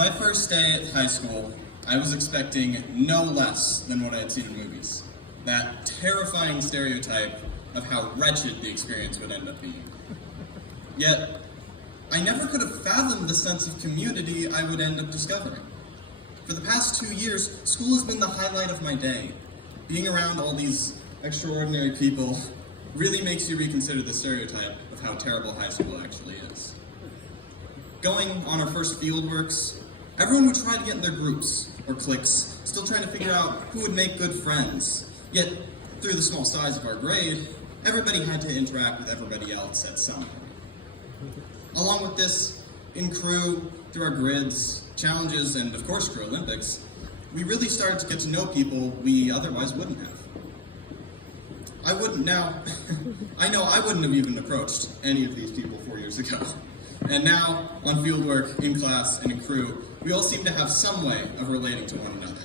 My first day at high school, I was expecting no less than what I had seen in movies. That terrifying stereotype of how wretched the experience would end up being. Yet, I never could have fathomed the sense of community I would end up discovering. For the past 2 years, school has been the highlight of my day. Being around all these extraordinary people really makes you reconsider the stereotype of how terrible high school actually is. Going on our first fieldworks, everyone would try to get in their groups or cliques, still trying to figure out who would make good friends. Yet, through the small size of our grade, everybody had to interact with everybody else at some point. Along with this, in crew, through our grids, challenges, and of course Crew Olympics, we really started to get to know people we otherwise wouldn't have. I know I wouldn't have even approached any of these people 4 years ago. And now, on fieldwork, in class, and in crew, we all seem to have some way of relating to one another.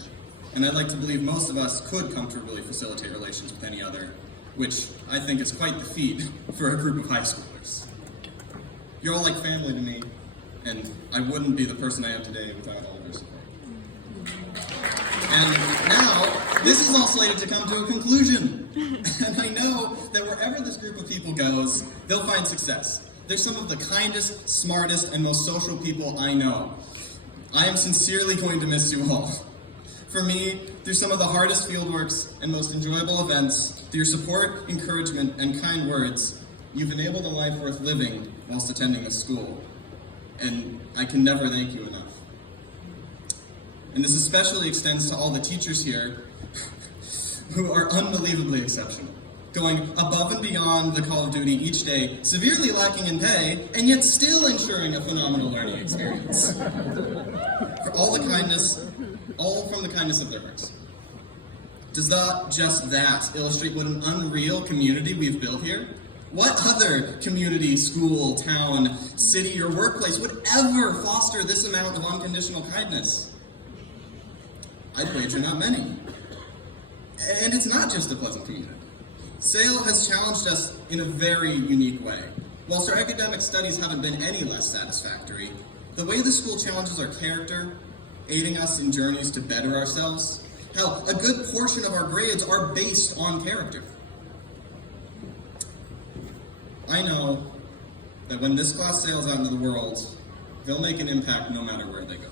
And I'd like to believe most of us could comfortably facilitate relations with any other, which I think is quite the feat for a group of high schoolers. You're all like family to me, and I wouldn't be the person I am today without all of your support. And now, this is all slated to come to a conclusion. And I know that wherever this group of people goes, they'll find success. They're some of the kindest, smartest, and most social people I know. I am sincerely going to miss you all. For me, through some of the hardest fieldworks and most enjoyable events, through your support, encouragement, and kind words, you've enabled a life worth living whilst attending this school. And I can never thank you enough. And this especially extends to all the teachers here who are unbelievably exceptional, going above and beyond the call of duty each day, severely lacking in pay, and yet still ensuring a phenomenal learning experience. For all from the kindness of their hearts. Does just that illustrate what an unreal community we've built here? What other community, school, town, city, or workplace would ever foster this amount of unconditional kindness? I'd wager not many. And it's not just a pleasant community. SAIL has challenged us in a very unique way. Whilst our academic studies haven't been any less satisfactory, the way the school challenges our character, aiding us in journeys to better ourselves, hell, a good portion of our grades are based on character. I know that when this class sails out into the world, they'll make an impact no matter where they go.